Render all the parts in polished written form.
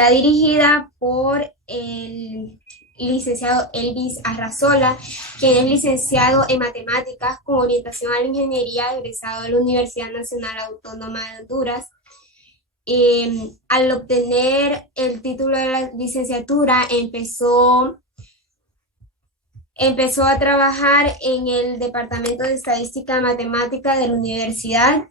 Está dirigida por el licenciado Elvis Arrazola, quien es licenciado en matemáticas con orientación a la ingeniería, egresado de la Universidad Nacional Autónoma de Honduras. Al obtener el título de la licenciatura, empezó a trabajar en el Departamento de Estadística Matemática de la universidad.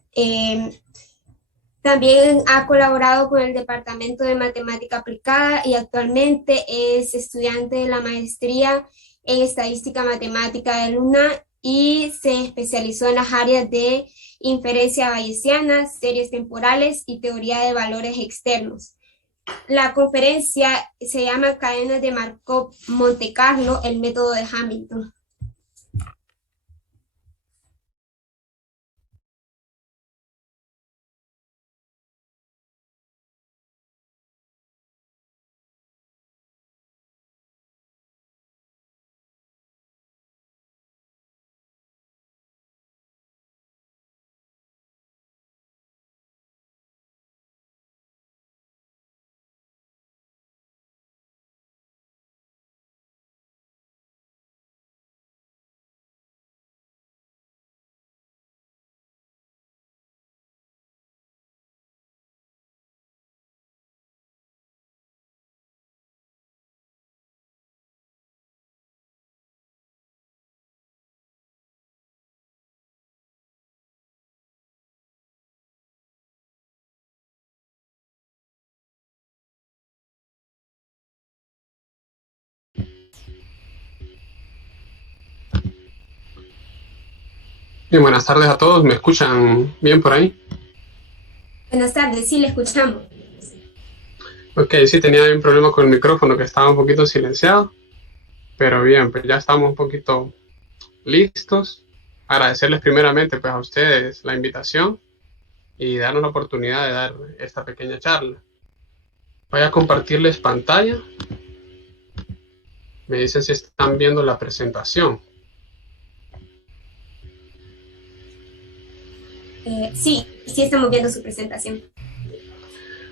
También ha colaborado con el Departamento de Matemática Aplicada y actualmente es estudiante de la maestría en Estadística Matemática de Luna y se especializó en las áreas de inferencia bayesiana, series temporales y teoría de valores externos. La conferencia se llama Cadenas de Markov Monte Carlo, el método de Hamilton. Bien, buenas tardes a todos. ¿Me escuchan bien por ahí? Buenas tardes, sí, le escuchamos. Ok, sí, tenía un problema con el micrófono que estaba un poquito silenciado, pero bien, pues ya estamos un poquito listos. Agradecerles primeramente pues a ustedes la invitación y darnos la oportunidad de dar esta pequeña charla. Voy a compartirles pantalla. Me dicen si están viendo la presentación. Sí, sí estamos viendo su presentación.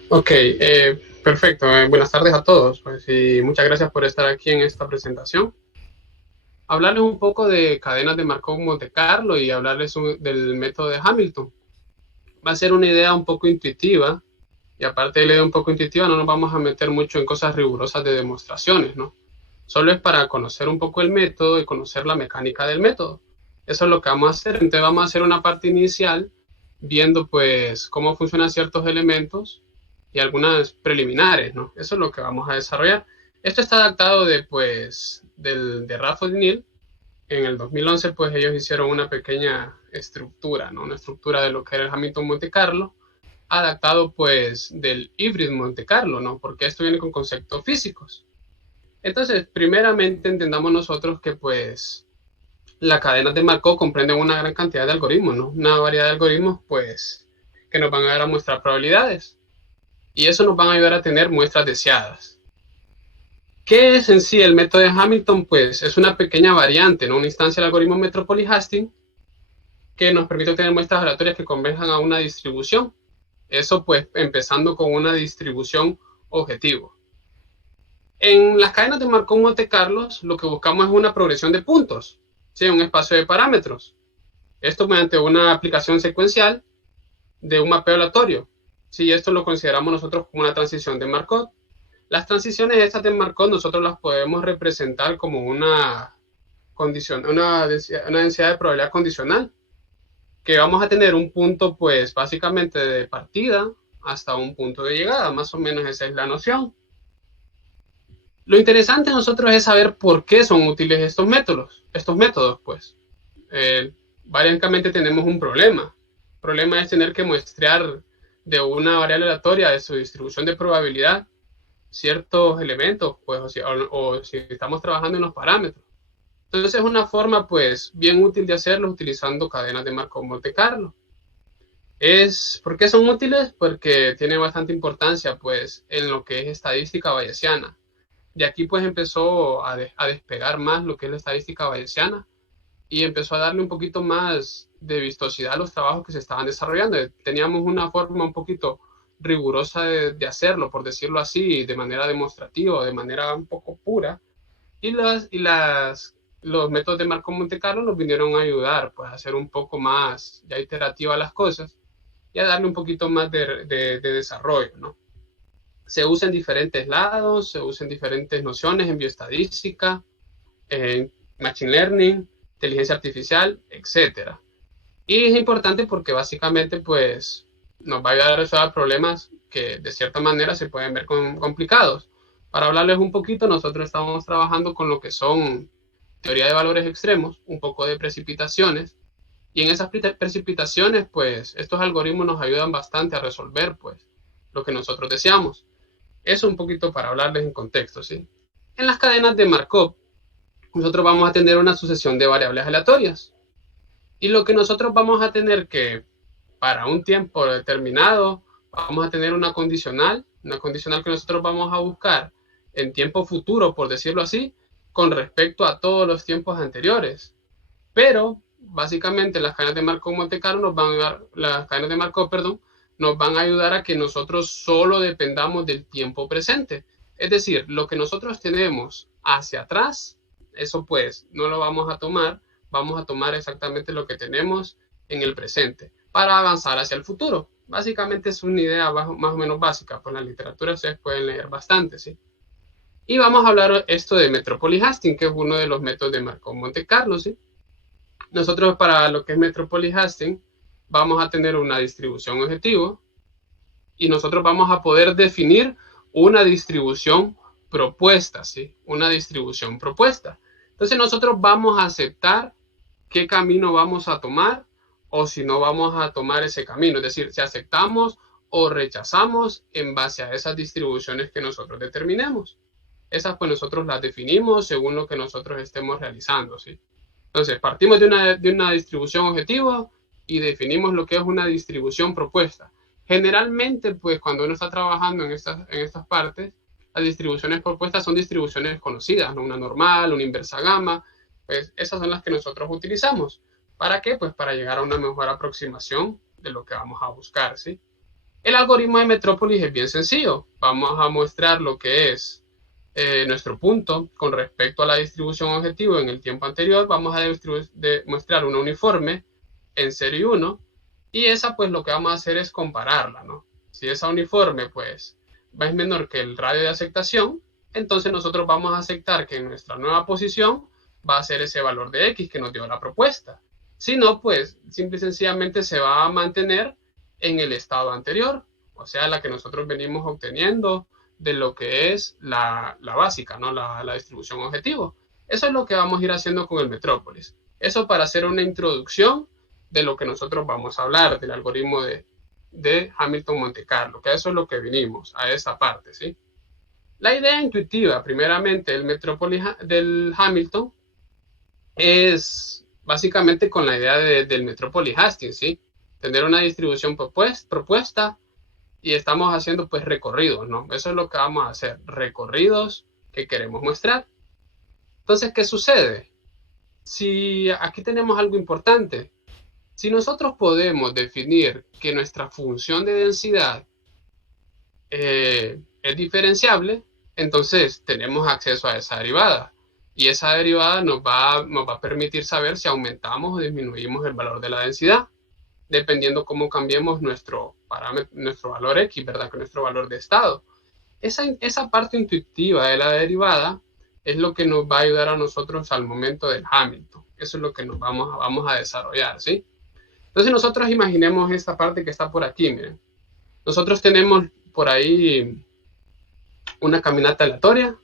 Ok, perfecto. Buenas tardes a todos, pues, y muchas gracias por estar aquí en esta presentación. Hablarles un poco de cadenas de Markov Monte Carlo y hablarles del método de Hamilton. Va a ser una idea un poco intuitiva y aparte de la idea un poco intuitiva no nos vamos a meter mucho en cosas rigurosas de demostraciones, ¿no? Solo es para conocer un poco el método y conocer la mecánica del método. Eso es lo que vamos a hacer. Entonces vamos a hacer una parte inicial viendo pues cómo funcionan ciertos elementos y algunas preliminares, ¿no? Eso es lo que vamos a desarrollar. Esto está adaptado de Rafa y Neil. En el 2011 pues ellos hicieron una pequeña estructura, ¿no? Una estructura de lo que era el Hamilton Monte Carlo, adaptado pues del híbrido Monte Carlo, ¿no? Porque esto viene con conceptos físicos. Entonces, primeramente entendamos nosotros que pues las cadenas de Markov comprenden una gran cantidad de algoritmos, ¿no? Una variedad de algoritmos pues que nos van a dar a mostrar probabilidades y eso nos van a ayudar a tener muestras deseadas. ¿Qué es en sí el método de Hamilton? Pues es una pequeña variante, ¿no? Una instancia del algoritmo Metropoly-Hastings que nos permite obtener muestras aleatorias que converjan a una distribución. Eso pues empezando con una distribución objetivo. En las cadenas de Markov Monte Carlos lo que buscamos es una progresión de puntos, ¿sí? Un espacio de parámetros. Esto mediante una aplicación secuencial de un mapeo aleatorio. ¿Sí? Esto lo consideramos nosotros como una transición de Markov. Las transiciones estas de Markov nosotros las podemos representar como una densidad de probabilidad condicional, que vamos a tener un punto pues básicamente de partida hasta un punto de llegada, más o menos esa es la noción. Lo interesante de nosotros es saber por qué son útiles estos métodos pues. Básicamente tenemos un problema. El problema es tener que muestrear de una variable aleatoria de su distribución de probabilidad ciertos elementos, pues, o si estamos trabajando en los parámetros. Entonces es una forma, pues, bien útil de hacerlo utilizando cadenas de Markov Monte Carlo. ¿Por qué son útiles? Porque tiene bastante importancia, pues, en lo que es estadística bayesiana. De aquí, pues, empezó a despegar más lo que es la estadística bayesiana y empezó a darle un poquito más de vistosidad a los trabajos que se estaban desarrollando. Teníamos una forma un poquito rigurosa de hacerlo, por decirlo así, de manera demostrativa, de manera un poco pura. Y los métodos de Markov Monte Carlo nos vinieron a ayudar, pues, a hacer un poco más ya iterativa las cosas y a darle un poquito más de desarrollo, ¿no? Se usa en diferentes lados, se usan diferentes nociones en bioestadística, en machine learning, inteligencia artificial, etcétera. Y es importante porque básicamente, pues, nos va a ayudar a resolver problemas que de cierta manera se pueden ver complicados. Para hablarles un poquito, nosotros estamos trabajando con lo que son teoría de valores extremos, un poco de precipitaciones, y en esas precipitaciones, pues, estos algoritmos nos ayudan bastante a resolver, pues, lo que nosotros deseamos. Eso un poquito para hablarles en contexto, ¿sí? En las cadenas de Markov, nosotros vamos a tener una sucesión de variables aleatorias. Y lo que nosotros vamos a tener que, para un tiempo determinado, vamos a tener una condicional que nosotros vamos a buscar en tiempo futuro, por decirlo así, con respecto a todos los tiempos anteriores. Pero, básicamente, las cadenas de Markov Monte Carlo nos van a dar, las cadenas de Markov, perdón, nos van a ayudar a que nosotros solo dependamos del tiempo presente. Es decir, lo que nosotros tenemos hacia atrás, eso pues no lo vamos a tomar, vamos a tomar exactamente lo que tenemos en el presente para avanzar hacia el futuro. Básicamente es una idea más o menos básica, pues en la literatura ustedes pueden leer bastante, ¿sí? Y vamos a hablar esto de Metropoly-Hastings, que es uno de los métodos de Markov Monte Carlo, ¿sí? Nosotros para lo que es Metropoly-Hastings vamos a tener una distribución objetivo y nosotros vamos a poder definir una distribución propuesta, ¿sí? Una distribución propuesta. Entonces nosotros vamos a aceptar qué camino vamos a tomar o si no vamos a tomar ese camino. Es decir, si aceptamos o rechazamos en base a esas distribuciones que nosotros determinemos. Esas pues nosotros las definimos según lo que nosotros estemos realizando, ¿sí? Entonces, partimos de una distribución objetivo y definimos lo que es una distribución propuesta. Generalmente, pues, cuando uno está trabajando en estas partes, las distribuciones propuestas son distribuciones conocidas, ¿no? Una normal, una inversa gamma, pues esas son las que nosotros utilizamos. ¿Para qué? Pues para llegar a una mejor aproximación de lo que vamos a buscar, ¿sí? El algoritmo de Metrópolis es bien sencillo. Vamos a mostrar lo que es nuestro punto con respecto a la distribución objetivo en el tiempo anterior. Vamos a mostrar una uniforme en 0 y 1 y esa pues lo que vamos a hacer es compararla, ¿no? Si esa uniforme pues es menor que el radio de aceptación, entonces nosotros vamos a aceptar que en nuestra nueva posición va a ser ese valor de X que nos dio la propuesta. Si no, pues simple y sencillamente se va a mantener en el estado anterior, o sea, la que nosotros venimos obteniendo de lo que es la básica, ¿no? La distribución objetivo. Eso es lo que vamos a ir haciendo con el Metrópolis. Eso para hacer una introducción de lo que nosotros vamos a hablar, del algoritmo de Hamilton-Monte Carlo, que eso es lo que vinimos, a esa parte, ¿sí? La idea intuitiva, primeramente, del Metrópolis del Hamilton es básicamente con la idea del Metropoly-Hastings, ¿sí? Tener una distribución propuesta y estamos haciendo pues recorridos, ¿no? Eso es lo que vamos a hacer, recorridos que queremos mostrar. Entonces, ¿qué sucede? Si aquí tenemos algo importante, si nosotros podemos definir que nuestra función de densidad es diferenciable, entonces tenemos acceso a esa derivada. Y esa derivada nos va a permitir saber si aumentamos o disminuimos el valor de la densidad, dependiendo cómo cambiemos nuestro parámetro, nuestro valor X, ¿verdad? Que nuestro valor de estado. Esa parte intuitiva de la derivada es lo que nos va a ayudar a nosotros al momento del Hamilton. Eso es lo que nos vamos a desarrollar, ¿sí? Entonces nosotros imaginemos esta parte que está por aquí, miren. Nosotros tenemos por ahí una caminata aleatoria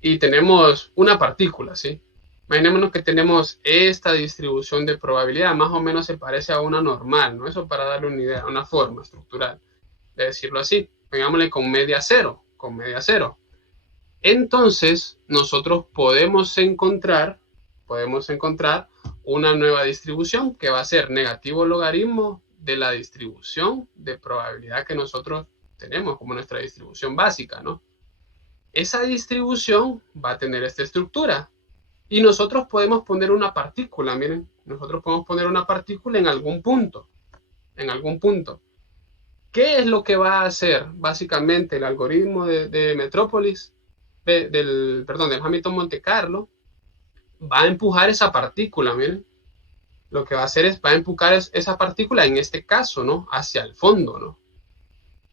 y tenemos una partícula, ¿sí? Imaginémonos que tenemos esta distribución de probabilidad, más o menos se parece a una normal, ¿no? Eso para darle una idea, una forma estructural, de decirlo así. Pongámosle con media cero, con media cero. Entonces, nosotros podemos encontrar una nueva distribución que va a ser negativo logaritmo de la distribución de probabilidad que nosotros tenemos como nuestra distribución básica, ¿no? Esa distribución va a tener esta estructura. Y nosotros podemos poner una partícula, miren, nosotros podemos poner una partícula en algún punto, ¿Qué es lo que va a hacer básicamente el algoritmo de Metrópolis, del Hamilton Monte Carlo? Va a empujar esa partícula, miren. Lo que va a hacer es, va a empujar esa partícula, en este caso, ¿no? Hacia el fondo, ¿no?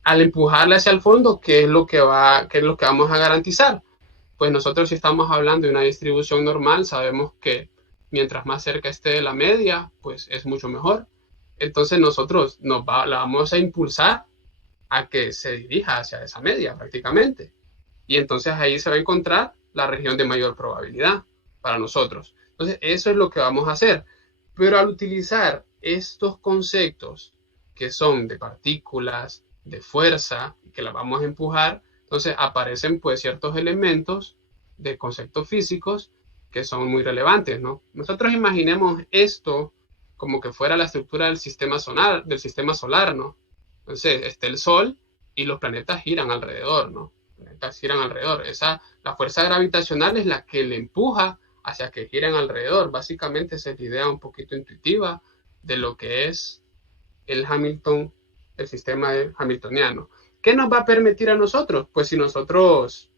Al empujarla hacia el fondo, qué es lo que vamos a garantizar? Pues nosotros, si estamos hablando de una distribución normal, sabemos que mientras más cerca esté de la media, pues es mucho mejor. Entonces nosotros la vamos a impulsar a que se dirija hacia esa media prácticamente. Y entonces ahí se va a encontrar la región de mayor probabilidad para nosotros. Entonces eso es lo que vamos a hacer. Pero al utilizar estos conceptos que son de partículas, de fuerza, que las vamos a empujar, entonces aparecen pues ciertos elementos de conceptos físicos que son muy relevantes, ¿no? Nosotros imaginemos esto como que fuera la estructura del sistema solar, ¿no? Entonces, está el Sol y los planetas giran alrededor, ¿no? Los planetas giran alrededor. La fuerza gravitacional es la que le empuja hacia que giren alrededor. Básicamente esa es la idea un poquito intuitiva de lo que es el Hamilton, el sistema hamiltoniano. ¿Qué nos va a permitir a nosotros? Pues si nosotros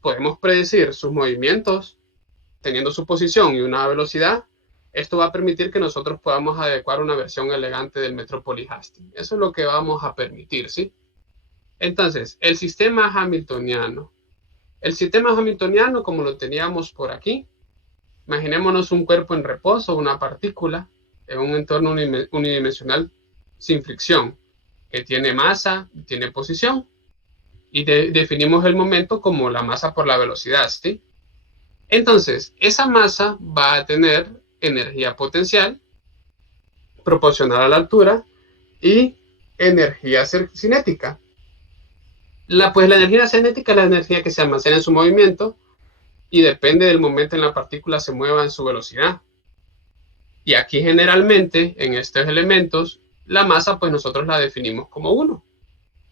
podemos predecir sus movimientos teniendo su posición y una velocidad, esto va a permitir que nosotros podamos adecuar una versión elegante del Metropolis Hastings. Eso es lo que vamos a permitir, ¿sí? Entonces, el sistema hamiltoniano. El sistema hamiltoniano, como lo teníamos por aquí, imaginémonos un cuerpo en reposo, una partícula, en un entorno unidimensional sin fricción, que tiene masa, tiene posición, y definimos el momento como la masa por la velocidad, ¿sí? Entonces, esa masa va a tener energía potencial proporcional a la altura y energía cinética. Pues la energía cinética es la energía que se almacena en su movimiento y depende del momento en la partícula se mueva en su velocidad. Y aquí generalmente, en estos elementos, la masa pues nosotros la definimos como 1.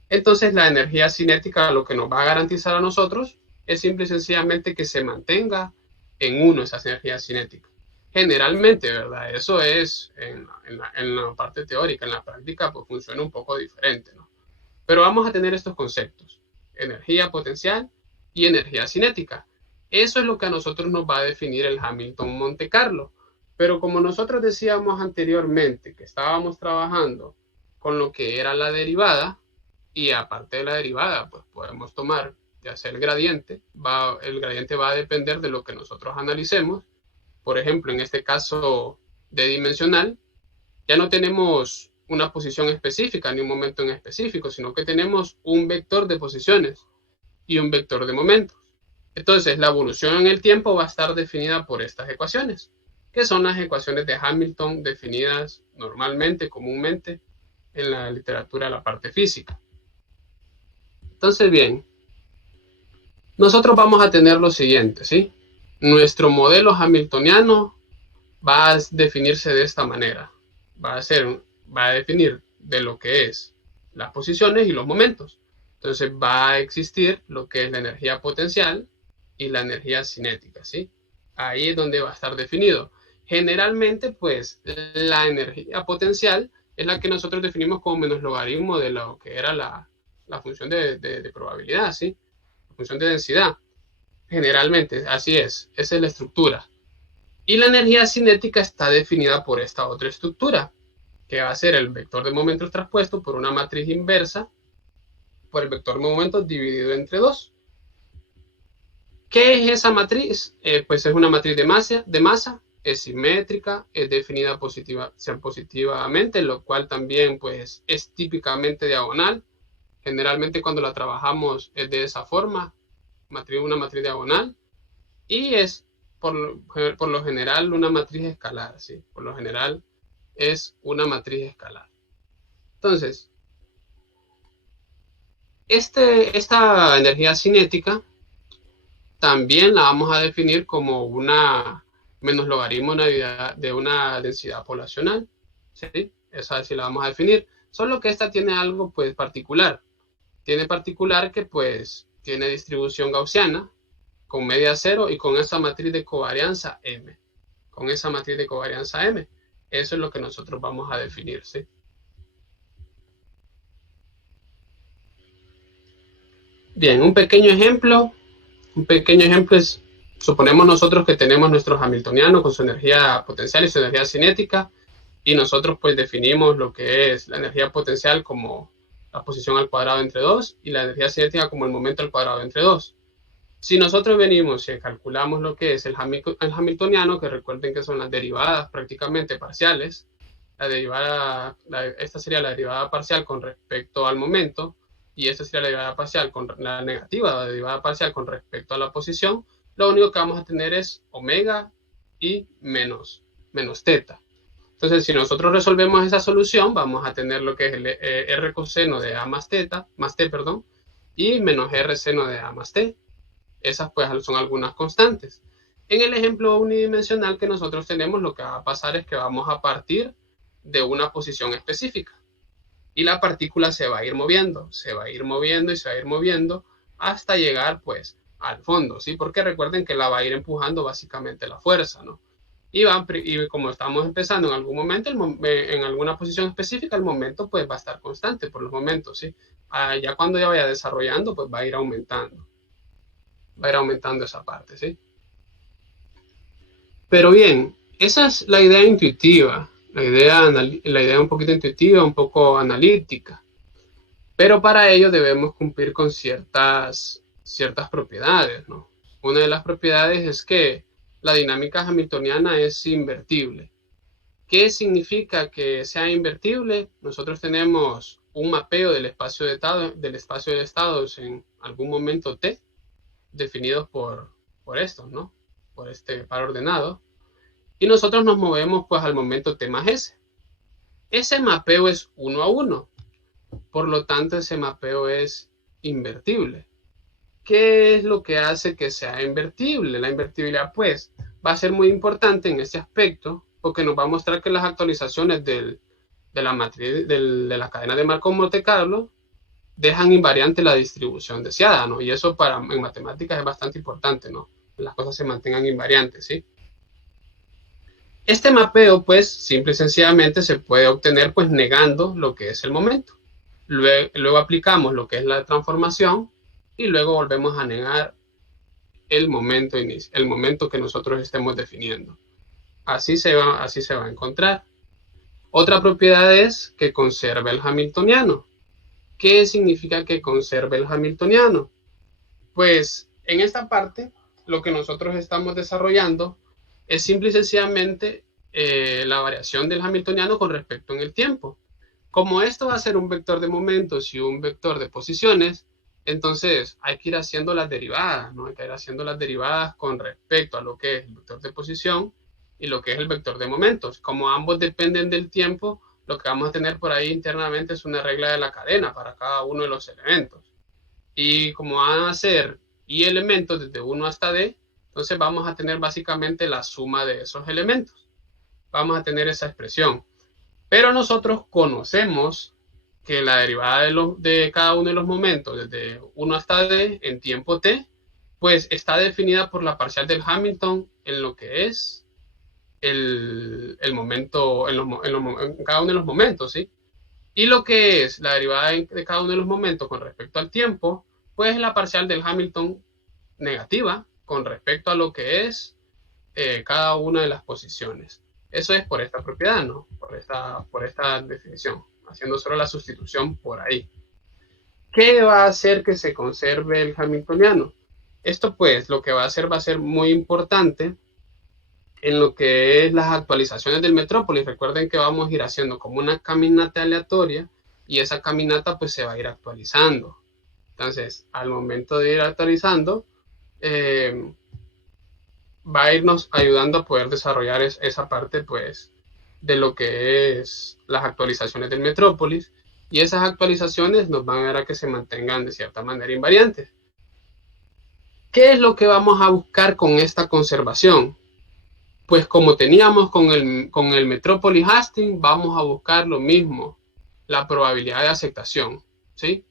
Entonces la energía cinética lo que nos va a garantizar a nosotros es simple y sencillamente que se mantenga en 1 esa energía cinética. Generalmente, ¿verdad? Eso es en la parte teórica, en la práctica pues funciona un poco diferente, ¿no? Pero vamos a tener estos conceptos, energía potencial y energía cinética. Eso es lo que a nosotros nos va a definir el Hamilton Monte Carlo. Pero como nosotros decíamos anteriormente que estábamos trabajando con lo que era la derivada, y aparte de la derivada, pues podemos tomar ya sea el gradiente va a depender de lo que nosotros analicemos. Por ejemplo, en este caso de dimensional, ya no tenemos una posición específica ni un momento en específico, sino que tenemos un vector de posiciones y un vector de momentos. Entonces, la evolución en el tiempo va a estar definida por estas ecuaciones, que son las ecuaciones de Hamilton definidas normalmente, comúnmente, en la literatura de la parte física. Entonces, bien, nosotros vamos a tener lo siguiente, ¿sí? Nuestro modelo hamiltoniano va a definirse de esta manera. Va a definir de lo que es las posiciones y los momentos. Entonces va a existir lo que es la energía potencial y la energía cinética, ¿sí? Ahí es donde va a estar definido. Generalmente, pues, la energía potencial es la que nosotros definimos como menos logaritmo de lo que era la función de probabilidad, ¿sí? La función de densidad. Generalmente, así es. Esa es la estructura. Y la energía cinética está definida por esta otra estructura, que va a ser el vector de momentos traspuesto por una matriz inversa por el vector de momentos dividido entre 2. ¿Qué es esa matriz? Pues es una matriz de masa, es simétrica, es definida positivamente, lo cual también pues, es típicamente diagonal. Generalmente cuando la trabajamos es de esa forma, una matriz diagonal, y es por lo general una matriz escalar, ¿sí? Por lo general es una matriz escalar. Entonces, esta energía cinética también la vamos a definir como una menos logaritmo de una densidad poblacional, ¿sí? Esa sí la vamos a definir, solo que esta tiene algo pues particular. Tiene particular que pues tiene distribución gaussiana con media cero y con esa matriz de covarianza M. Con esa matriz de covarianza M. Eso es lo que nosotros vamos a definir, ¿sí? Bien, un pequeño ejemplo es, suponemos nosotros que tenemos nuestro hamiltoniano con su energía potencial y su energía cinética, y nosotros pues definimos lo que es la energía potencial como la posición al cuadrado entre 2 y la energía cinética como el momento al cuadrado entre 2. Si nosotros venimos y calculamos lo que es el hamiltoniano, que recuerden que son las derivadas prácticamente parciales, esta sería la derivada parcial con respecto al momento, y esta sería la derivada parcial con la negativa, la derivada parcial con respecto a la posición, lo único que vamos a tener es omega y menos teta. Entonces, si nosotros resolvemos esa solución, vamos a tener lo que es el r coseno de a más t, perdón, y menos r seno de a más t. Esas pues son algunas constantes. En el ejemplo unidimensional que nosotros tenemos, lo que va a pasar es que vamos a partir de una posición específica y la partícula se va a ir moviendo, se va a ir moviendo y se va a ir moviendo hasta llegar pues al fondo, ¿sí? Porque recuerden que la va a ir empujando básicamente la fuerza, ¿no? Y como estamos empezando en algún momento, en alguna posición específica, el momento pues va a estar constante por los momentos, ¿sí? Ya cuando ya vaya desarrollando, pues va a ir aumentando esa parte, ¿sí? Pero bien, esa es la idea intuitiva, la idea un poquito intuitiva, un poco analítica. Pero para ello debemos cumplir con ciertas propiedades, ¿no? Una de las propiedades es que la dinámica hamiltoniana es invertible. ¿Qué significa que sea invertible? Nosotros tenemos un mapeo del espacio de estados en algún momento t, definidos por estos, ¿no? Por este par ordenado. Y nosotros nos movemos pues al momento t más s. Ese mapeo es 1 a 1. Por lo tanto, ese mapeo es invertible. ¿Qué es lo que hace que sea invertible? La invertibilidad pues va a ser muy importante en este aspecto porque nos va a mostrar que las actualizaciones de la matriz de la cadena de Markov Monte Carlo dejan invariante la distribución deseada, ¿no? Y eso en matemáticas es bastante importante, ¿no? Que las cosas se mantengan invariantes, ¿sí? Este mapeo, pues, simple y sencillamente se puede obtener, pues, negando lo que es el momento. Luego aplicamos lo que es la transformación y luego volvemos a negar el momento que nosotros estemos definiendo. Así se va a encontrar. Otra propiedad es que conserve el hamiltoniano. ¿Qué significa que conserve el hamiltoniano? Pues en esta parte, lo que nosotros estamos desarrollando es simple y sencillamente la variación del hamiltoniano con respecto en el tiempo. Como esto va a ser un vector de momentos y un vector de posiciones, entonces hay que ir haciendo las derivadas, ¿no? Hay que ir haciendo las derivadas con respecto a lo que es el vector de posición y lo que es el vector de momentos. Como ambos dependen del tiempo, lo que vamos a tener por ahí internamente es una regla de la cadena para cada uno de los elementos. Y como van a ser y elementos desde 1 hasta d, entonces vamos a tener básicamente la suma de esos elementos. Vamos a tener esa expresión. Pero nosotros conocemos que la derivada de cada uno de los momentos, desde 1 hasta d, en tiempo t, pues está definida por la parcial del Hamilton en lo que es el momento, en cada uno de los momentos, ¿sí? Y lo que es la derivada de cada uno de los momentos con respecto al tiempo, pues es la parcial del Hamilton negativa con respecto a lo que es cada una de las posiciones. Eso es por esta propiedad, ¿no? Por esta definición, haciendo solo la sustitución por ahí. ¿Qué va a hacer que se conserve el hamiltoniano? Esto pues lo que va a ser muy importante en lo que es las actualizaciones del Metrópolis. Recuerden que vamos a ir haciendo como una caminata aleatoria y esa caminata pues se va a ir actualizando. Entonces, al momento de ir actualizando, va a irnos ayudando a poder desarrollar esa parte pues de lo que es las actualizaciones del Metrópolis, y esas actualizaciones nos van a dar a que se mantengan de cierta manera invariantes. ¿Qué es lo que vamos a buscar con esta conservación? Pues como teníamos con el Metrópolis Hastings, vamos a buscar lo mismo, la probabilidad de aceptación, ¿sí?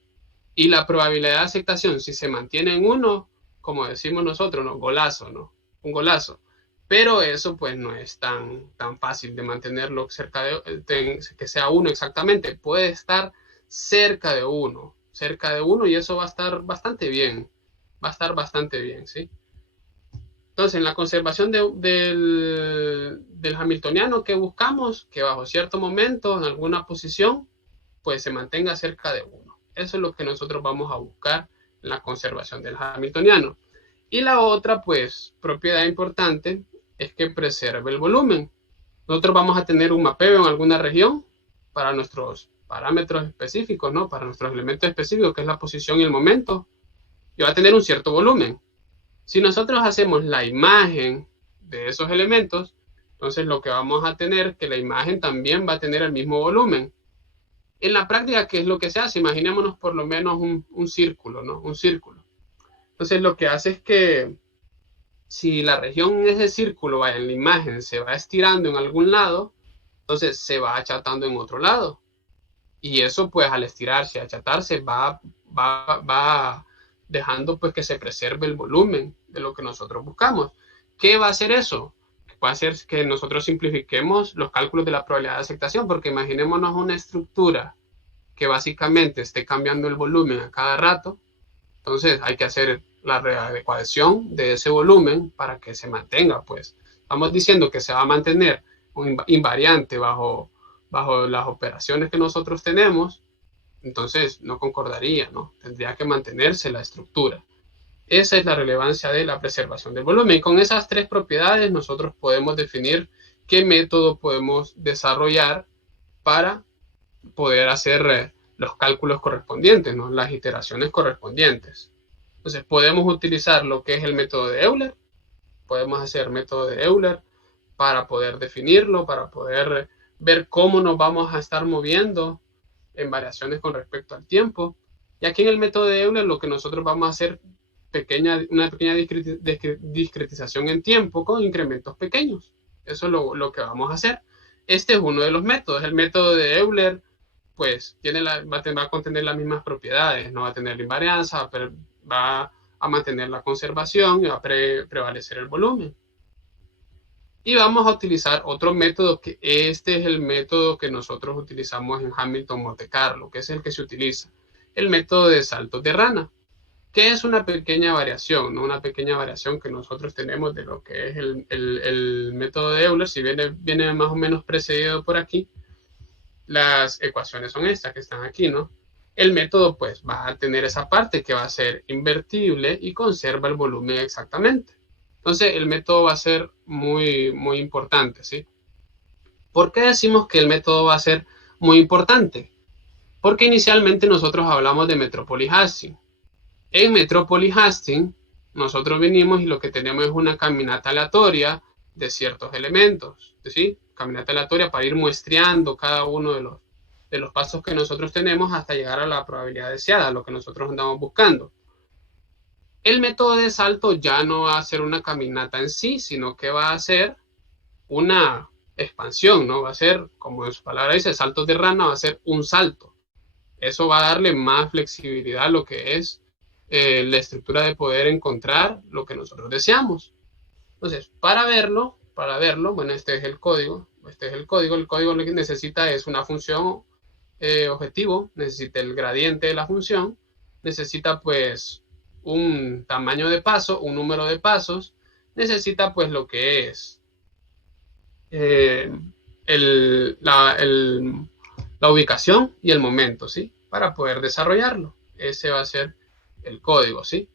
Y la probabilidad de aceptación, si se mantiene en 1, como decimos nosotros, ¿no? Golazo, ¿no? Un golazo. Pero eso pues no es tan fácil de mantenerlo cerca que sea 1 exactamente. Puede estar cerca de 1, cerca de 1 y eso va a estar bastante bien. Va a estar bastante bien, ¿sí? Entonces, en la conservación del hamiltoniano que buscamos, que bajo cierto momento, en alguna posición, pues se mantenga cerca de 1. Eso es lo que nosotros vamos a buscar en la conservación del hamiltoniano. Y la otra, pues, propiedad importante es que preserve el volumen. Nosotros vamos a tener un mapeo en alguna región para nuestros parámetros específicos, ¿no? Para nuestros elementos específicos, que es la posición y el momento, y va a tener un cierto volumen. Si nosotros hacemos la imagen de esos elementos, entonces lo que vamos a tener que la imagen también va a tener el mismo volumen. En la práctica, ¿qué es lo que se hace? Imaginémonos por lo menos un círculo, ¿no? Un círculo. Entonces lo que hace es que si la región en ese círculo, en la imagen, se va estirando en algún lado, entonces se va achatando en otro lado. Y eso, pues, al estirarse, achatarse, va dejando, pues, que se preserve el volumen de lo que nosotros buscamos. ¿Qué va a hacer eso? Va a hacer que nosotros simplifiquemos los cálculos de la probabilidad de aceptación, porque imaginémonos una estructura que básicamente esté cambiando el volumen a cada rato. Entonces hay que hacer la readecuación de ese volumen para que se mantenga, pues. Estamos diciendo que se va a mantener un invariante bajo las operaciones que nosotros tenemos, entonces no concordaría, ¿no? Tendría que mantenerse la estructura. Esa es la relevancia de la preservación del volumen. Con esas tres propiedades nosotros podemos definir qué método podemos desarrollar para poder hacer los cálculos correspondientes, ¿no? Las iteraciones correspondientes. Entonces podemos utilizar lo que es el método de Euler, podemos hacer método de Euler para poder definirlo, para poder ver cómo nos vamos a estar moviendo en variaciones con respecto al tiempo. Y aquí en el método de Euler lo que nosotros vamos a hacer una pequeña discretización en tiempo con incrementos pequeños. Eso es lo que vamos a hacer. Este es uno de los métodos. El método de Euler, pues, va a contener las mismas propiedades. No va a tener invarianza, pero va a mantener la conservación y va a prevalecer el volumen. Y vamos a utilizar otro método, que este es el método que nosotros utilizamos en Hamilton Monte Carlo, que es el que se utiliza, el método de saltos de rana, que es una pequeña variación, ¿no? Una pequeña variación que nosotros tenemos de lo que es el método de Euler. Si viene más o menos precedido por aquí, las ecuaciones son estas que están aquí, ¿no? El método, pues, va a tener esa parte que va a ser invertible y conserva el volumen exactamente. Entonces, el método va a ser muy, muy importante, ¿sí? ¿Por qué decimos que el método va a ser muy importante? Porque inicialmente nosotros hablamos de Metropoli-Hastings. En Metropoli-Hastings, nosotros venimos y lo que tenemos es una caminata aleatoria de ciertos elementos, ¿sí? Caminata aleatoria para ir muestreando cada uno de los pasos que nosotros tenemos hasta llegar a la probabilidad deseada, lo que nosotros andamos buscando. El método de salto ya no va a ser una caminata en sí, sino que va a ser una expansión, ¿no? Va a ser, como en su palabra dice, saltos de rana, va a ser un salto. Eso va a darle más flexibilidad a lo que es la estructura de poder encontrar lo que nosotros deseamos. Entonces, para verlo, bueno, este es el código, el código lo que necesita es una función objetivo, necesita el gradiente de la función, necesita pues un tamaño de paso, un número de pasos, necesita pues lo que es la ubicación y el momento, ¿sí? Para poder desarrollarlo. Ese va a ser el código, ¿sí?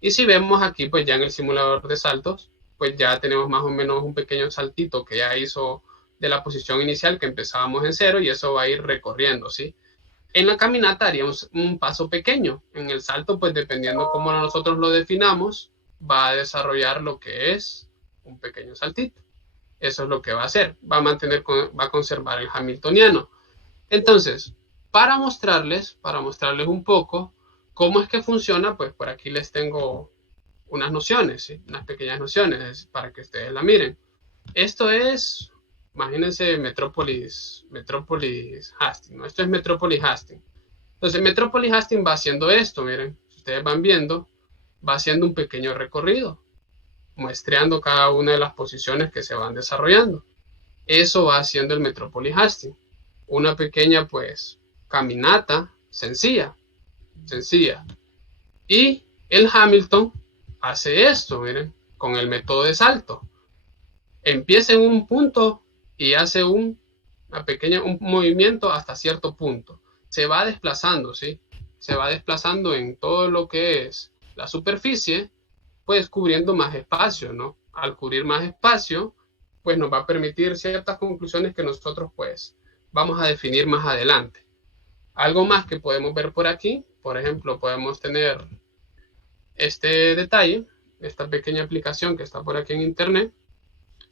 Y si vemos aquí, pues ya en el simulador de saltos, pues ya tenemos más o menos un pequeño saltito que ya hizo de la posición inicial, que empezábamos en 0, y eso va a ir recorriendo, ¿sí? En la caminata haríamos un paso pequeño. En el salto, pues dependiendo cómo nosotros lo definamos, va a desarrollar lo que es un pequeño saltito. Eso es lo que va a hacer. Va a conservar el hamiltoniano. Entonces, para mostrarles un poco cómo es que funciona, pues por aquí les tengo unas nociones, ¿sí? Unas pequeñas nociones para que ustedes la miren. Esto es, imagínense Metrópolis Hastings, ¿no? Esto es Metrópolis Hastings. Entonces, Metrópolis Hastings va haciendo esto, miren, si ustedes van viendo, va haciendo un pequeño recorrido, muestreando cada una de las posiciones que se van desarrollando. Eso va haciendo el Metrópolis Hastings. Una pequeña, pues, caminata sencilla. sencilla. Y el Hamilton hace esto, miren, con el método de salto. Empieza en un punto y hace un movimiento hasta cierto punto. Se va desplazando, ¿sí? Se va desplazando en todo lo que es la superficie, pues cubriendo más espacio, ¿no? Al cubrir más espacio, pues nos va a permitir ciertas conclusiones que nosotros, pues, vamos a definir más adelante. Algo más que podemos ver por aquí, por ejemplo, podemos tener este detalle, esta pequeña aplicación que está por aquí en internet.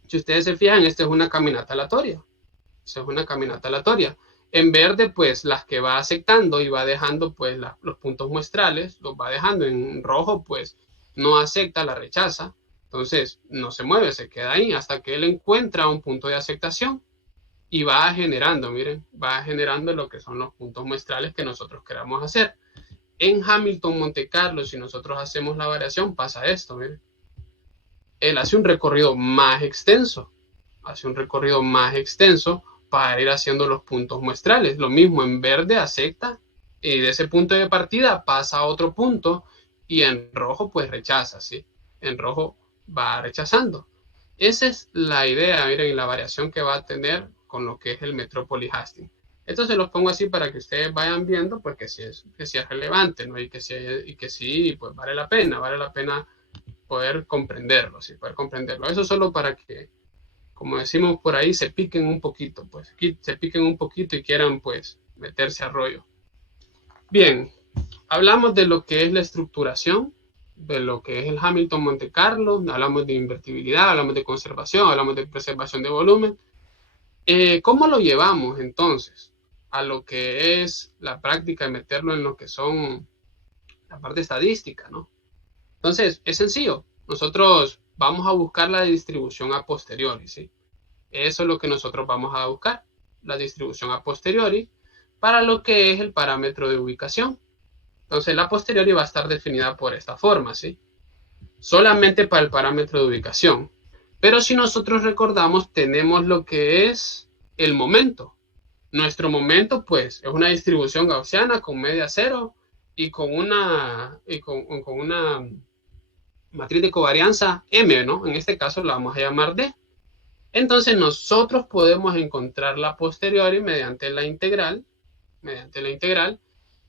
Si ustedes se fijan, esta es una caminata aleatoria. Esta es una caminata aleatoria. En verde, pues las que va aceptando y va dejando, pues los puntos muestrales, los va dejando. En rojo, pues no acepta, la rechaza. Entonces no se mueve, se queda ahí hasta que él encuentra un punto de aceptación y va generando, miren, va generando lo que son los puntos muestrales que nosotros queramos hacer. En Hamilton Monte Carlo, si nosotros hacemos la variación, pasa esto, miren. Él hace un recorrido más extenso, para ir haciendo los puntos muestrales. Lo mismo en verde acepta y de ese punto de partida pasa a otro punto y en rojo pues rechaza, ¿sí? En rojo va rechazando. Esa es la idea, miren, la variación que va a tener con lo que es el Metropolis Hastings. Esto se los pongo así para que ustedes vayan viendo pues que sí es relevante, ¿no? Y que sí, pues vale la pena poder comprenderlo, ¿sí? Poder comprenderlo. Eso solo para que, como decimos por ahí, se piquen un poquito, pues se piquen un poquito y quieran pues meterse a rollo. Bien, hablamos de lo que es la estructuración, de lo que es el Hamilton Monte Carlo, hablamos de invertibilidad, hablamos de conservación, hablamos de preservación de volumen. ¿Cómo lo llevamos entonces a lo que es la práctica de meterlo en lo que son la parte estadística, ¿no? Entonces, es sencillo. Nosotros vamos a buscar la distribución a posteriori, ¿sí? Eso es lo que nosotros vamos a buscar, la distribución a posteriori para lo que es el parámetro de ubicación. Entonces, la posteriori va a estar definida por esta forma, ¿sí? Solamente para el parámetro de ubicación. Pero si nosotros recordamos, tenemos lo que es el momento. Nuestro momento, pues, es una distribución gaussiana con media cero y con una matriz de covarianza M, ¿no? En este caso la vamos a llamar D. Entonces nosotros podemos encontrar la posteriori mediante la integral,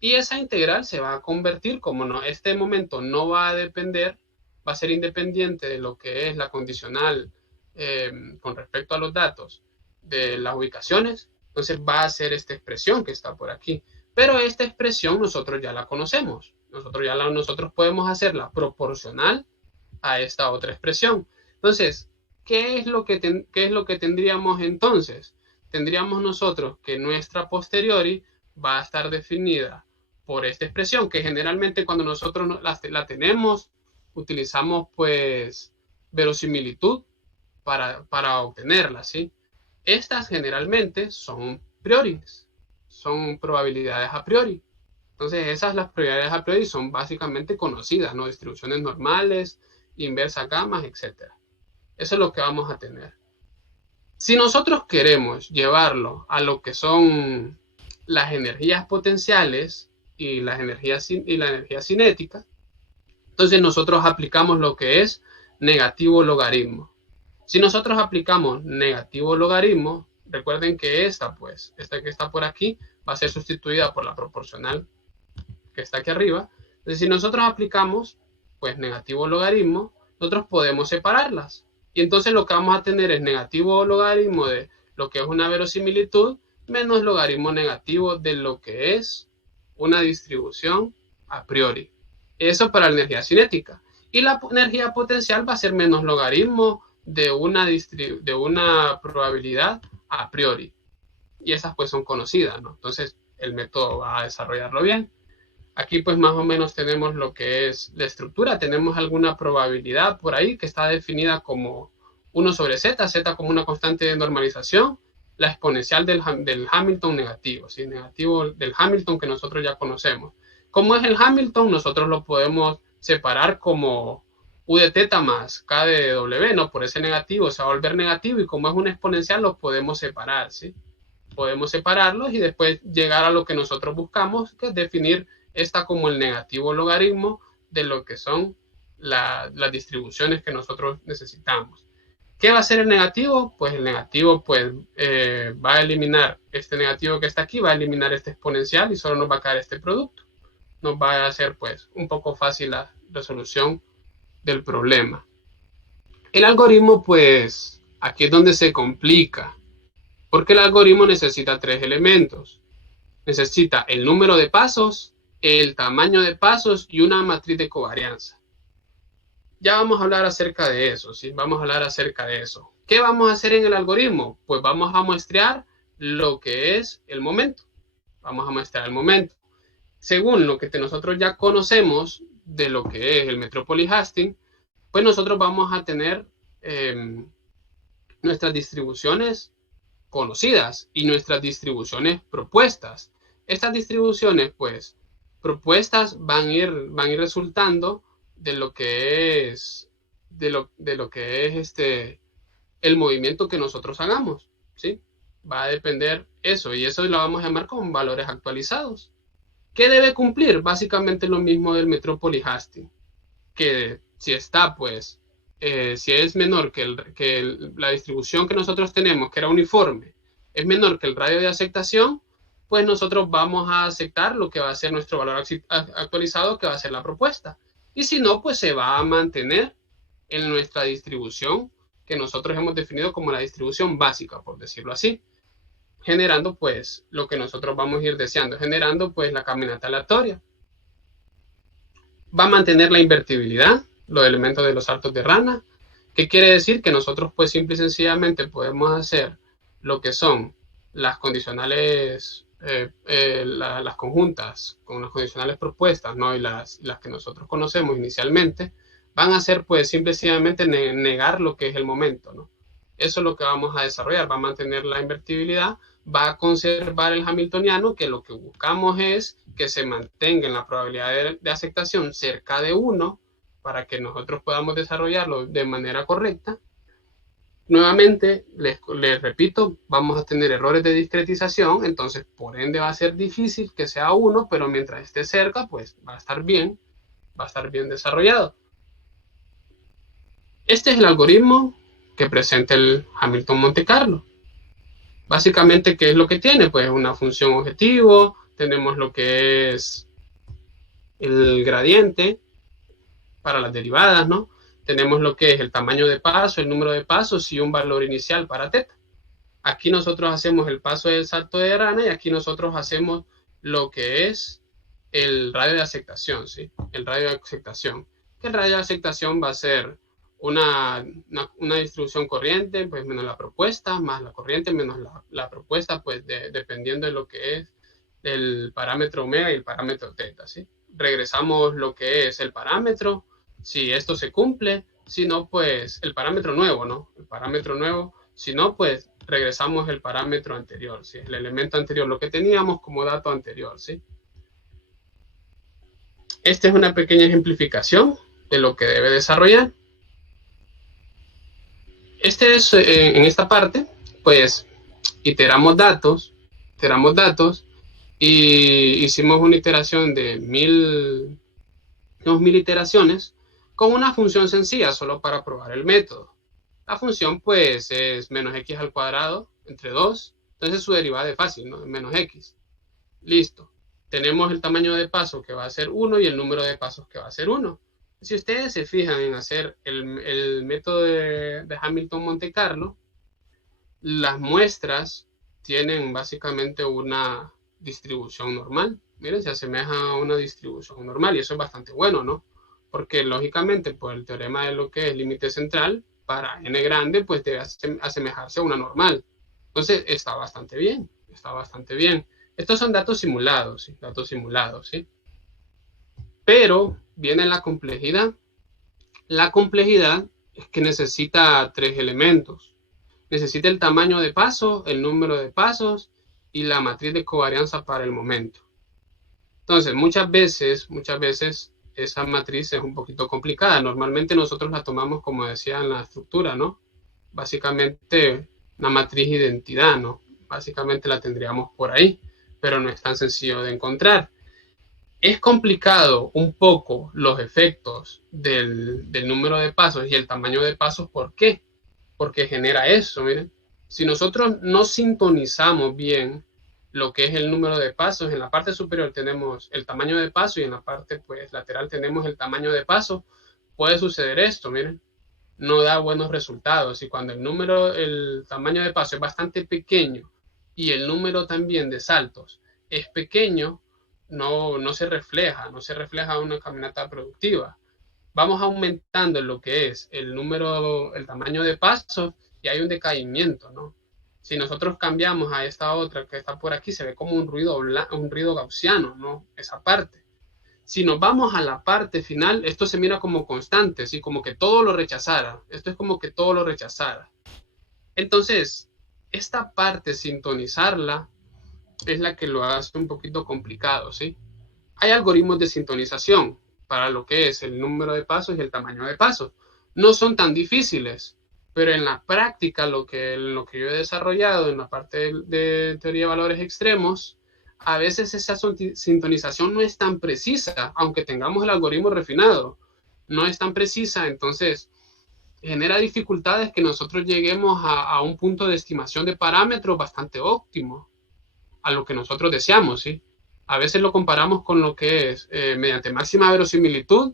y esa integral se va a convertir, como no, este momento no va a depender, va a ser independiente de lo que es la condicional con respecto a los datos de las ubicaciones, entonces va a ser esta expresión que está por aquí. Pero esta expresión nosotros ya la conocemos, nosotros podemos hacerla proporcional a esta otra expresión. Entonces, ¿qué es lo que tendríamos entonces? Tendríamos nosotros que nuestra posteriori va a estar definida por esta expresión, que generalmente cuando nosotros la tenemos, utilizamos pues verosimilitud para obtenerla, ¿sí? Estas generalmente son prioris, son probabilidades a priori. Entonces, las probabilidades a priori son básicamente conocidas, ¿no? Distribuciones normales, inversas, gamas, etc. Eso es lo que vamos a tener. Si nosotros queremos llevarlo a lo que son las energías potenciales y la energía cinética, entonces nosotros aplicamos lo que es negativo logaritmo. Si nosotros aplicamos negativo logaritmo, recuerden que esta que está por aquí va a ser sustituida por la proporcional que está aquí arriba. Entonces, si nosotros aplicamos pues negativo logaritmo, nosotros podemos separarlas. Y entonces lo que vamos a tener es negativo logaritmo de lo que es una verosimilitud menos logaritmo negativo de lo que es una distribución a priori. Eso para la energía cinética. Y la energía potencial va a ser menos logaritmo de una probabilidad a priori. Y esas pues son conocidas, ¿no? Entonces el método va a desarrollarlo bien. Aquí pues más o menos tenemos lo que es la estructura, tenemos alguna probabilidad por ahí que está definida como 1 sobre z, z como una constante de normalización, la exponencial del Hamilton negativo, ¿sí? Negativo del Hamilton que nosotros ya conocemos. Como es el Hamilton, nosotros lo podemos separar como u de teta más k de w, ¿no? Por ese negativo se va a volver negativo y como es una exponencial los podemos separar, ¿sí? Podemos separarlos y después llegar a lo que nosotros buscamos, que es definir esta como el negativo logaritmo de lo que son las distribuciones que nosotros necesitamos. ¿Qué va a ser el negativo? Pues el negativo pues, va a eliminar este negativo que está aquí, va a eliminar este exponencial y solo nos va a quedar este producto. Nos va a hacer pues un poco fácil la resolución del problema. El algoritmo pues aquí es donde se complica, porque el algoritmo necesita tres elementos. Necesita el número de pasos, el tamaño de pasos y una matriz de covarianza. Ya vamos a hablar acerca de eso, ¿sí? Vamos a hablar acerca de eso. ¿Qué vamos a hacer en el algoritmo? Pues vamos a muestrear lo que es el momento. Vamos a muestrear el momento. Según lo que nosotros ya conocemos de lo que es el Metropolis Hastings, pues nosotros vamos a tener nuestras distribuciones conocidas y nuestras distribuciones propuestas. Estas distribuciones, pues, propuestas van a ir resultando de lo que es el movimiento que nosotros hagamos, ¿sí? Va a depender eso, y eso lo vamos a llamar con valores actualizados. ¿Qué debe cumplir? Básicamente lo mismo del Metropolis Hastings, que si está, pues, si es menor que la distribución que nosotros tenemos, que era uniforme, es menor que el radio de aceptación, pues nosotros vamos a aceptar lo que va a ser nuestro valor actualizado, que va a ser la propuesta. Y si no, pues se va a mantener en nuestra distribución que nosotros hemos definido como la distribución básica, por decirlo así, generando pues lo que nosotros vamos a ir deseando, generando pues la caminata aleatoria. Va a mantener la invertibilidad, los elementos de los saltos de rana, que quiere decir que nosotros pues simple y sencillamente podemos hacer lo que son las condicionales, las conjuntas con las condicionales propuestas, ¿no? Y las que nosotros conocemos inicialmente, van a ser pues simple y sencillamente negar lo que es el momento, ¿no? Eso es lo que vamos a desarrollar, va a mantener la invertibilidad, va a conservar el hamiltoniano, que lo que buscamos es que se mantenga en la probabilidad de aceptación cerca de 1 para que nosotros podamos desarrollarlo de manera correcta. Nuevamente, les repito, vamos a tener errores de discretización, entonces por ende va a ser difícil que sea 1, pero mientras esté cerca, pues va a estar bien desarrollado. Este es el algoritmo que presenta el Hamilton Monte Carlo. Básicamente, ¿qué es lo que tiene? Pues una función objetivo, tenemos lo que es el gradiente para las derivadas, ¿no? Tenemos lo que es el tamaño de paso, el número de pasos y un valor inicial para teta. Aquí nosotros hacemos el paso del salto de rana y aquí nosotros hacemos lo que es el radio de aceptación, ¿sí? El radio de aceptación. El radio de aceptación va a ser una distribución corriente, pues menos la propuesta, más la corriente, menos la propuesta, pues dependiendo de lo que es el parámetro omega y el parámetro teta, ¿sí? Regresamos lo que es el parámetro, si esto se cumple, si no, pues el parámetro nuevo, ¿no? El parámetro nuevo, si no, pues regresamos el parámetro anterior, ¿sí? El elemento anterior, lo que teníamos como dato anterior, ¿sí? Esta es una pequeña ejemplificación de lo que debe desarrollar. En esta parte, pues, iteramos datos y hicimos una iteración de 1000 iteraciones con una función sencilla solo para probar el método. La función, pues, es menos x al cuadrado entre 2, entonces su derivada es fácil, ¿no? Menos x. Listo. Tenemos el tamaño de paso que va a ser 1 y el número de pasos que va a ser 1. Si ustedes se fijan en hacer el método de Hamilton Monte Carlo, las muestras tienen básicamente una distribución normal. Miren, se asemeja a una distribución normal y eso es bastante bueno, ¿no? Porque lógicamente, por el teorema de lo que es límite central, para n grande, pues debe asemejarse a una normal. Entonces, está bastante bien, está bastante bien. Estos son datos simulados, ¿sí? Datos simulados, ¿sí? Pero viene la complejidad. La complejidad es que necesita 3 elementos. Necesita el tamaño de paso, el número de pasos y la matriz de covarianza para el momento. Entonces, muchas veces esa matriz es un poquito complicada. Normalmente nosotros la tomamos, como decía en la estructura, ¿no? Básicamente una matriz identidad, ¿no? Básicamente la tendríamos por ahí, pero no es tan sencillo de encontrar. Es complicado un poco los efectos del número de pasos y el tamaño de pasos. ¿Por qué? Porque genera eso, miren. Si nosotros no sintonizamos bien lo que es el número de pasos, en la parte superior tenemos el tamaño de paso y en la parte pues lateral tenemos el tamaño de paso, puede suceder esto, miren, no da buenos resultados. Y cuando el tamaño de paso es bastante pequeño y el número también de saltos es pequeño, no se refleja una caminata productiva. Vamos aumentando lo que es el tamaño de pasos y hay un decaimiento, ¿no? Si nosotros cambiamos a esta otra que está por aquí, se ve como un ruido gaussiano, ¿no? Esa parte. Si nos vamos a la parte final, esto se mira como constante, así como que todo lo rechazara. Esto es como que todo lo rechazara. Entonces, esta parte, sintonizarla, es la que lo hace un poquito complicado, ¿sí? Hay algoritmos de sintonización para lo que es el número de pasos y el tamaño de pasos. No son tan difíciles, pero en la práctica lo que yo he desarrollado en la parte de teoría de valores extremos, a veces esa sintonización no es tan precisa, aunque tengamos el algoritmo refinado, no es tan precisa, entonces genera dificultades que nosotros lleguemos a un punto de estimación de parámetros bastante óptimo, a lo que nosotros deseamos, ¿sí? A veces lo comparamos con lo que es mediante máxima verosimilitud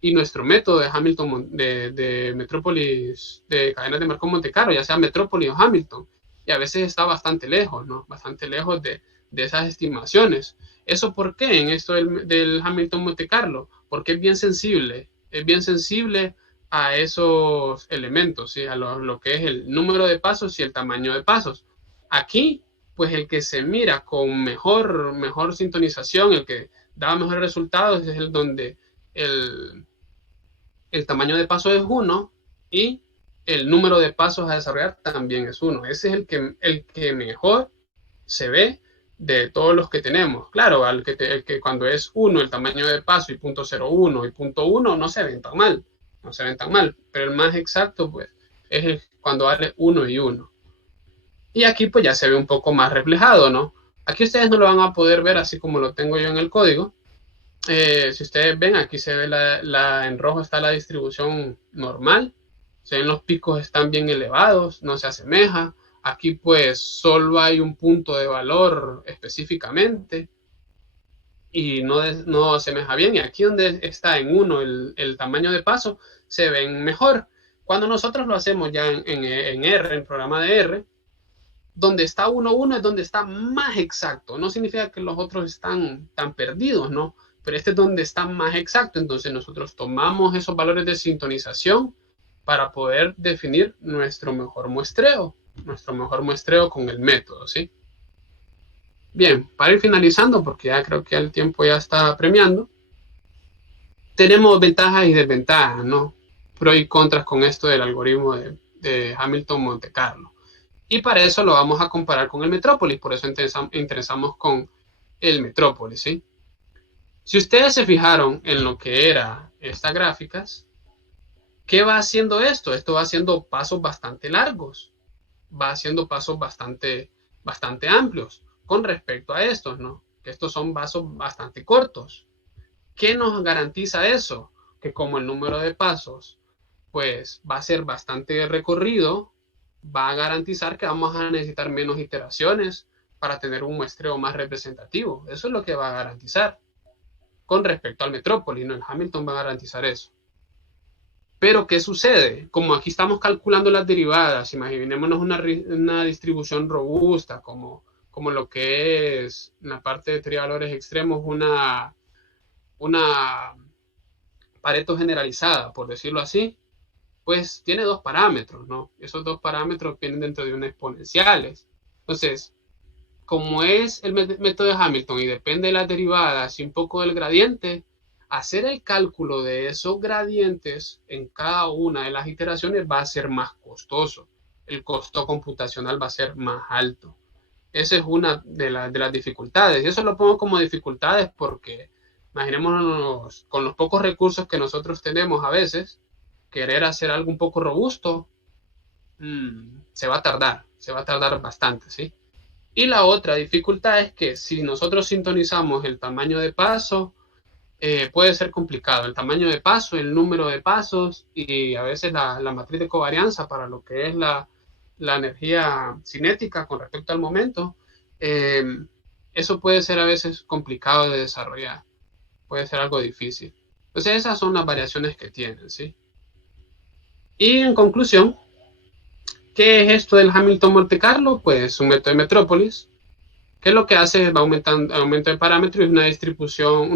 y nuestro método de Hamilton, de Metrópolis, de cadenas de Markov Monte Carlo, ya sea Metrópolis o Hamilton, y a veces está bastante lejos, ¿no? Bastante lejos de esas estimaciones. ¿Eso por qué en esto del Hamilton Monte Carlo? Porque es bien sensible a esos elementos, ¿sí? A lo que es el número de pasos y el tamaño de pasos. Aquí pues el que se mira con mejor sintonización, el que da mejores resultados, es el donde el, el tamaño de paso es 1 y el número de pasos a desarrollar también es 1. Ese es el que mejor se ve de todos los que tenemos. Claro, el que cuando es 1 el tamaño de paso y .01 y .1 no se ven tan mal, no se ven tan mal, pero el más exacto pues es cuando vale 1 y 1. Y aquí pues ya se ve un poco más reflejado, ¿no? Aquí ustedes no lo van a poder ver así como lo tengo yo en el código. Si ustedes ven, aquí se ve en rojo está la distribución normal. Se ven los picos están bien elevados, no se asemeja. Aquí pues solo hay un punto de valor específicamente y no asemeja bien. Y aquí donde está en 1 el tamaño de paso, se ven mejor. Cuando nosotros lo hacemos ya en R, en programa de R, donde está 1 es donde está más exacto. No significa que los otros están tan perdidos, ¿no? Pero este es donde está más exacto. Entonces nosotros tomamos esos valores de sintonización para poder definir nuestro mejor muestreo con el método, ¿sí? Bien, para ir finalizando, porque ya creo que el tiempo ya está premiando, tenemos ventajas y desventajas, ¿no? Pros y contras con esto del algoritmo de Hamilton Monte Carlo. Y para eso lo vamos a comparar con el Metrópolis, por eso interesamos con el Metrópolis, ¿sí? Si ustedes se fijaron en lo que eran estas gráficas, ¿qué va haciendo esto? Esto va haciendo pasos bastante largos, va haciendo pasos bastante amplios con respecto a estos, ¿no? Que estos son pasos bastante cortos. ¿Qué nos garantiza eso? Que como el número de pasos pues va a ser bastante recorrido, va a garantizar que vamos a necesitar menos iteraciones para tener un muestreo más representativo. Eso es lo que va a garantizar con respecto al Metrópolis, ¿no? El Hamilton va a garantizar eso. Pero, ¿qué sucede? Como aquí estamos calculando las derivadas, imaginémonos una distribución robusta, como lo que es en la parte de teoría de valores extremos, una Pareto generalizada, por decirlo así, pues tiene dos parámetros, ¿no? Esos dos parámetros vienen dentro de unas exponenciales. Entonces, como es el método de Hamilton y depende de las derivadas y un poco del gradiente, hacer el cálculo de esos gradientes en cada una de las iteraciones va a ser más costoso. El costo computacional va a ser más alto. Esa es una de las dificultades. Y eso lo pongo como dificultades porque imaginémonos con los pocos recursos que nosotros tenemos a veces, querer hacer algo un poco robusto, se va a tardar bastante, ¿sí? Y la otra dificultad es que si nosotros sintonizamos el tamaño de paso, puede ser complicado. El tamaño de paso, el número de pasos y a veces la matriz de covarianza para lo que es la energía cinética con respecto al momento, eh, eso puede ser a veces complicado de desarrollar, puede ser algo difícil. Entonces esas son las variaciones que tienen, ¿sí? Y en conclusión, ¿qué es esto del Hamilton Monte Carlo? Pues un método de metrópolis, que lo que hace es va aumentando aumento de parámetros y una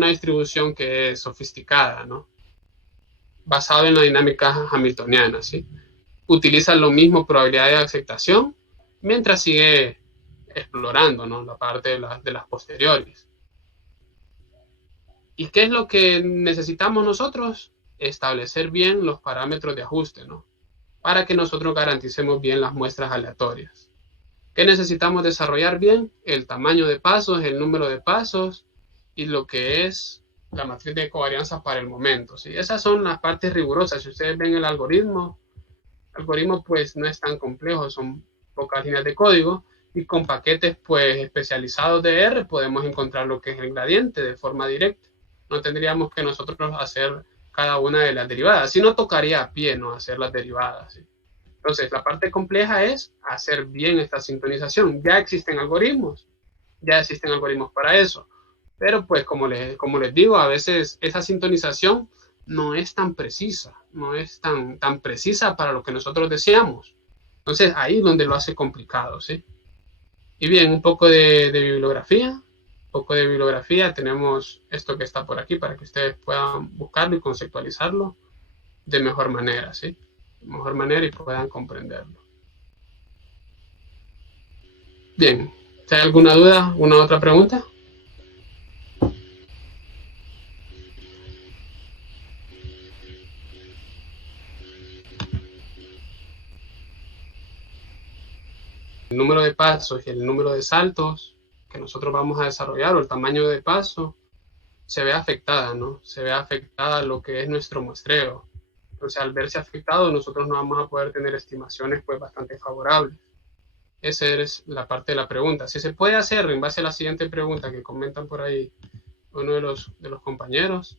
distribución que es sofisticada, ¿no? Basado en la dinámica hamiltoniana, ¿sí? Utiliza lo mismo probabilidad de aceptación mientras sigue explorando, ¿no? La parte de las posteriores. ¿Y qué es lo que necesitamos nosotros? Establecer bien los parámetros de ajuste, ¿no? Para que nosotros garanticemos bien las muestras aleatorias. ¿Qué necesitamos desarrollar bien? El tamaño de pasos, el número de pasos y lo que es la matriz de covarianza para el momento, ¿sí? Esas son las partes rigurosas. Si ustedes ven el algoritmo pues no es tan complejo, son pocas líneas de código y con paquetes pues especializados de R podemos encontrar lo que es el gradiente de forma directa. No tendríamos que nosotros hacer cada una de las derivadas, si no tocaría a pie, ¿no? Hacer las derivadas, ¿sí? Entonces, la parte compleja es hacer bien esta sintonización. Ya existen algoritmos para eso. Pero pues como les digo, a veces esa sintonización no es tan precisa, no es tan precisa para lo que nosotros deseamos. Entonces ahí es donde lo hace complicado, ¿sí? Y bien, un poco de bibliografía. Un poco de bibliografía. Tenemos esto que está por aquí para que ustedes puedan buscarlo y conceptualizarlo de mejor manera, ¿sí? De mejor manera y puedan comprenderlo. Bien, ¿hay alguna duda, alguna otra pregunta? El número de pasos y el número de saltos que nosotros vamos a desarrollar o el tamaño de paso se ve afectada, ¿no? Se ve afectada lo que es nuestro muestreo. Entonces, al verse afectado, nosotros no vamos a poder tener estimaciones pues bastante favorables. Esa es la parte de la pregunta. Si se puede hacer en base a la siguiente pregunta que comentan por ahí uno de los compañeros,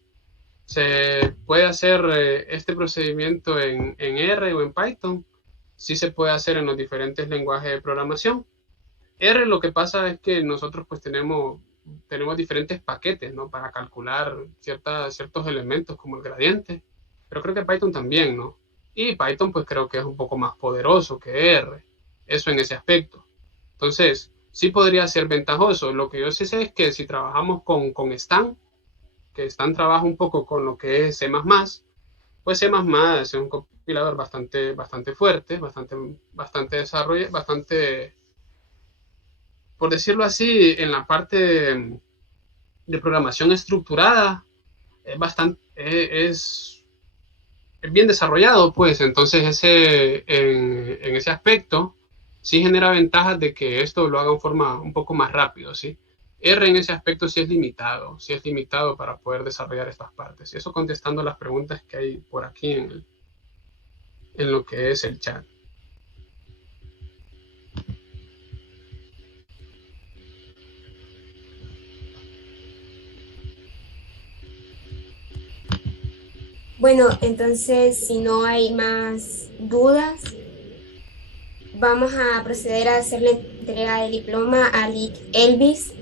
se puede hacer este procedimiento en R o en Python. Sí se puede hacer en los diferentes lenguajes de programación. R lo que pasa es que nosotros pues tenemos diferentes paquetes, ¿no? Para calcular ciertos elementos como el gradiente, pero creo que Python también, ¿no? Y Python pues creo que es un poco más poderoso que R, eso en ese aspecto. Entonces, sí podría ser ventajoso. Lo que yo sí sé es que si trabajamos con Stan, que Stan trabaja un poco con lo que es C++, pues C++ es un compilador bastante fuerte, bastante desarrollo, bastante, por decirlo así, en la parte de programación estructurada, es bastante, es bien desarrollado, pues, entonces en ese aspecto sí genera ventajas de que esto lo haga en forma un poco más rápido, ¿sí? R en ese aspecto sí es limitado para poder desarrollar estas partes. Y eso contestando las preguntas que hay por aquí en lo que es el chat. Bueno, entonces, si no hay más dudas, vamos a proceder a hacer la entrega del diploma a Lick Elvis.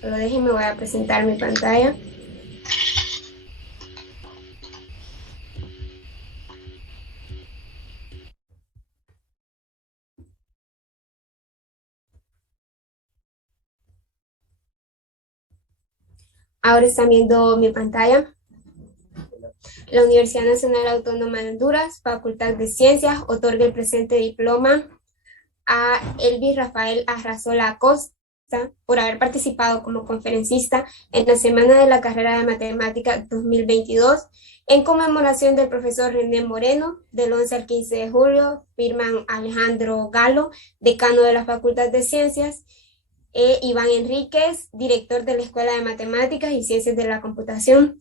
Solo déjenme, voy a presentar mi pantalla. Ahora están viendo mi pantalla. La Universidad Nacional Autónoma de Honduras, Facultad de Ciencias, otorga el presente diploma a Elvis Rafael Arrazola Acosta por haber participado como conferencista en la Semana de la Carrera de Matemática 2022 en conmemoración del profesor René Moreno, del 11 al 15 de julio, firman Alejandro Galo, decano de la Facultad de Ciencias, Iván Enríquez, director de la Escuela de Matemáticas y Ciencias de la Computación.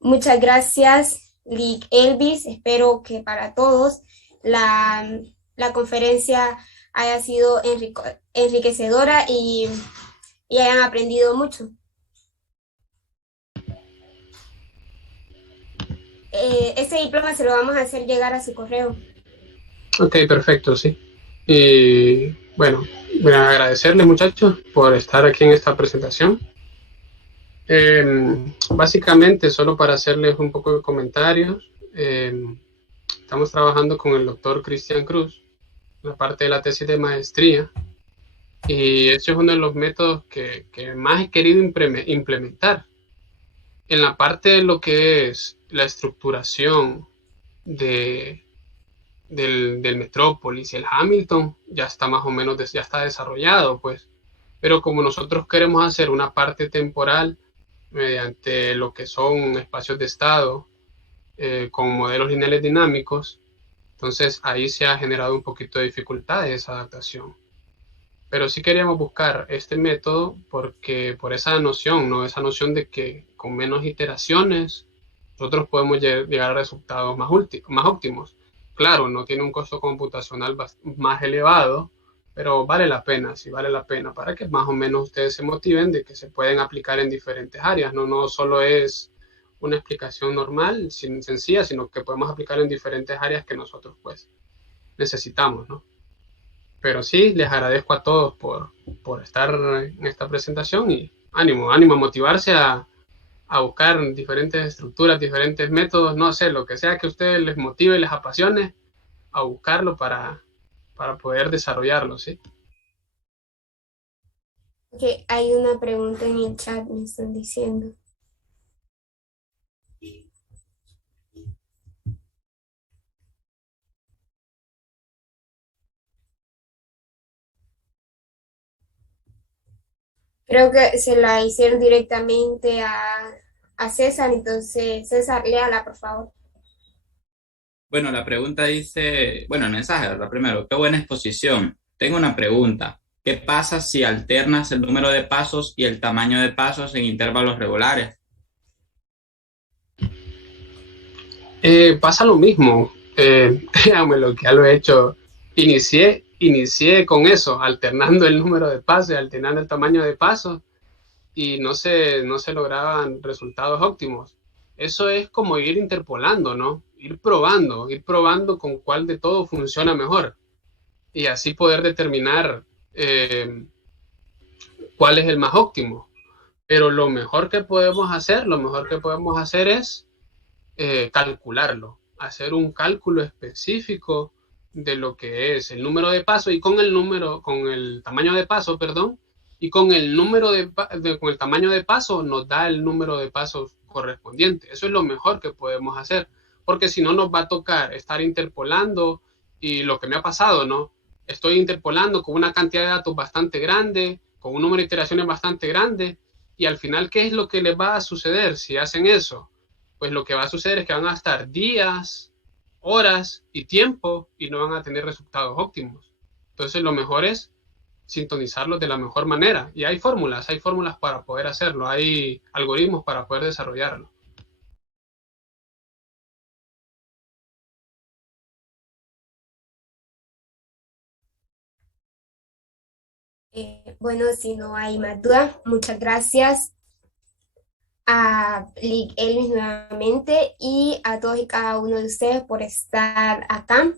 Muchas gracias, Lick Elvis. Espero que para todos la conferencia haya sido enriquecedora y hayan aprendido mucho. Ese diploma se lo vamos a hacer llegar a su correo. Ok, perfecto, sí. Y bueno, voy a agradecerle muchachos por estar aquí en esta presentación. Básicamente, solo para hacerles un poco de comentarios, estamos trabajando con el doctor Cristian Cruz, la parte de la tesis de maestría, y este es uno de los métodos que más he querido implementar en la parte de lo que es la estructuración de, del Metrópolis y el Hamilton, ya está más o menos, ya está desarrollado, pues. Pero como nosotros queremos hacer una parte temporal mediante lo que son espacios de estado con modelos lineales dinámicos, entonces ahí se ha generado un poquito de dificultad de esa adaptación. Pero sí queríamos buscar este método porque por esa noción, ¿no? Esa noción de que con menos iteraciones nosotros podemos llegar a resultados más óptimos. Claro, no tiene un costo computacional más elevado, pero vale la pena, sí vale la pena, para que más o menos ustedes se motiven de que se pueden aplicar en diferentes áreas, no, no solo es una explicación normal, sencilla, sino que podemos aplicar en diferentes áreas que nosotros pues necesitamos, ¿no? Pero sí, les agradezco a todos por estar en esta presentación y ánimo, ánimo a motivarse a buscar diferentes estructuras, diferentes métodos, no sé, lo que sea que a ustedes les motive, les apasione, a buscarlo para poder desarrollarlo, ¿sí? Ok, hay una pregunta en el chat, me están diciendo. Creo que se la hicieron directamente a César, entonces César, léala, por favor. Bueno, la pregunta dice, bueno, el mensaje, ¿verdad? Primero, qué buena exposición. Tengo una pregunta. ¿Qué pasa si alternas el número de pasos y el tamaño de pasos en intervalos regulares? Pasa lo mismo, créanme lo que ya lo he hecho, inicié con eso, alternando el número de pasos, alternando el tamaño de pasos, y no se lograban resultados óptimos. Eso es como ir interpolando, ¿no? Ir probando con cuál de todo funciona mejor y así poder determinar cuál es el más óptimo. Pero lo mejor que podemos hacer es calcularlo, hacer un cálculo específico de lo que es el número de pasos y con el tamaño de paso, perdón, y con el con el tamaño de paso nos da el número de pasos correspondiente. Eso es lo mejor que podemos hacer, porque si no nos va a tocar estar interpolando y lo que me ha pasado, ¿no? Estoy interpolando con una cantidad de datos bastante grande, con un número de iteraciones bastante grande, y al final, ¿qué es lo que les va a suceder si hacen eso? Pues lo que va a suceder es que van a estar días, horas y tiempo y no van a tener resultados óptimos. Entonces lo mejor es sintonizarlos de la mejor manera. Y hay fórmulas para poder hacerlo, hay algoritmos para poder desarrollarlo. Bueno, si no hay más dudas, muchas gracias a Lick Elvis nuevamente y a todos y cada uno de ustedes por estar acá.